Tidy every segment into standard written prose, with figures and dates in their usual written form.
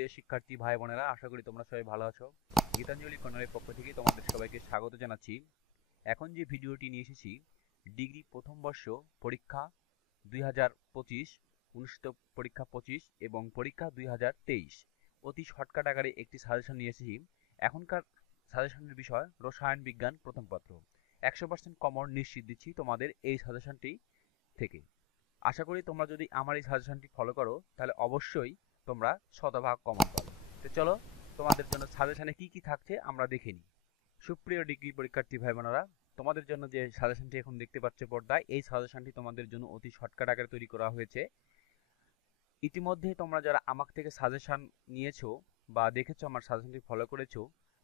সুপ্রিয় শিক্ষার্থী ভাই বোনেরা, আশা করি তোমরা সবাই ভালো আছো। গীতাঞ্জলি কর্নারের পক্ষ থেকে তোমাদের সবাইকে স্বাগত জানাচ্ছি। এখন যে ভিডিওটি নিয়ে এসেছি, ডিগ্রি প্রথম বর্ষ পরীক্ষা 2025, অনুষ্ঠিত পরীক্ষা 25 এবং পরীক্ষা 2023 অতি শর্টকাট আকারে একটি সাজেশন নিয়ে এসেছি। এখনকার সাজেশনের বিষয় রসায়ন বিজ্ঞান প্রথম পত্র। 100% কমন নিশ্চিত দিচ্ছি তোমাদের এই সাজেশনটি থেকে। আশা করি তোমরা যদি আমার এই সাজেশনটি ফলো করো তাহলে অবশ্যই তোমরা শতভাগ কমন পাবে। তো চলো, তোমাদের জন্য সাজেশনে কি কি থাকছে আমরা দেখে নিই। সুপ্রিয় ডিগ্রি পরীক্ষার্থী ভাই বোনেরা, তোমাদের জন্য যে সাজেশনটি এখন দেখতে পাচ্ছ পর্দায়, এই সাজেশনটি তোমাদের জন্য অতি শর্টকাট আকারে তৈরি করা হয়েছে। ইতিমধ্যে তোমরা যারা আমার থেকে সাজেশন নিয়েছো বা দেখেছো, আমার সাজেশনটি ফলো করেছো,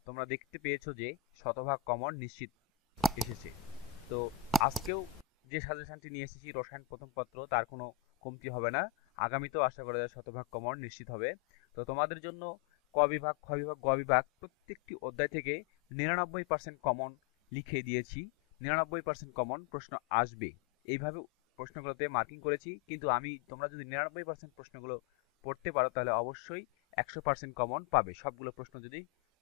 তোমরা দেখতে পেয়েছো যে শতভাগ কমন নিশ্চিত এসেছে। তো আজকেও যে সাজেশনটি নিয়ে এসেছি রসায়ন প্রথম পত্র, তার কোনো কমতি হবে না। আগামীতেও আশা করা যায় শতভাগ কমন নিশ্চিত হবে। তো তোমাদের জন্য ক বিভাগ, খ বিভাগ, গ বিভাগ প্রত্যেকটি অধ্যায় থেকে 99% কমন লিখে দিয়েছি। 99% কমন প্রশ্ন আসবে, এইভাবে প্রশ্নগুলোতে মার্কিং করেছি। কিন্তু তোমরা যদি 99% প্রশ্নগুলো পড়তে পারো তাহলে অবশ্যই 100% কমন পাবে, সবগুলো প্রশ্ন যদি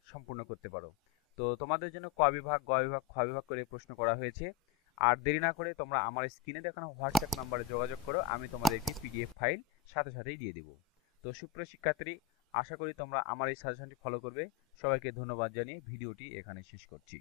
সম্পূর্ণ করতে পারো। তো তোমাদের জন্য ক বিভাগ, গ বিভাগ, খ বিভাগ করে প্রশ্ন করা হয়েছে। আর দেরি না করে তোমরা আমার স্ক্রিনে দেখানো হোয়াটসঅ্যাপ নাম্বারে যোগাযোগ করো, আমি তোমাদেরকে পিডিএফ ফাইল সাথে সাথেই দিয়ে দেবো। তো সুপ্রিয় শিক্ষার্থী, আশা করি তোমরা আমার এই সাজেশনটি ফলো করবে। সবাইকে ধন্যবাদ জানিয়ে ভিডিওটি এখানে শেষ করছি।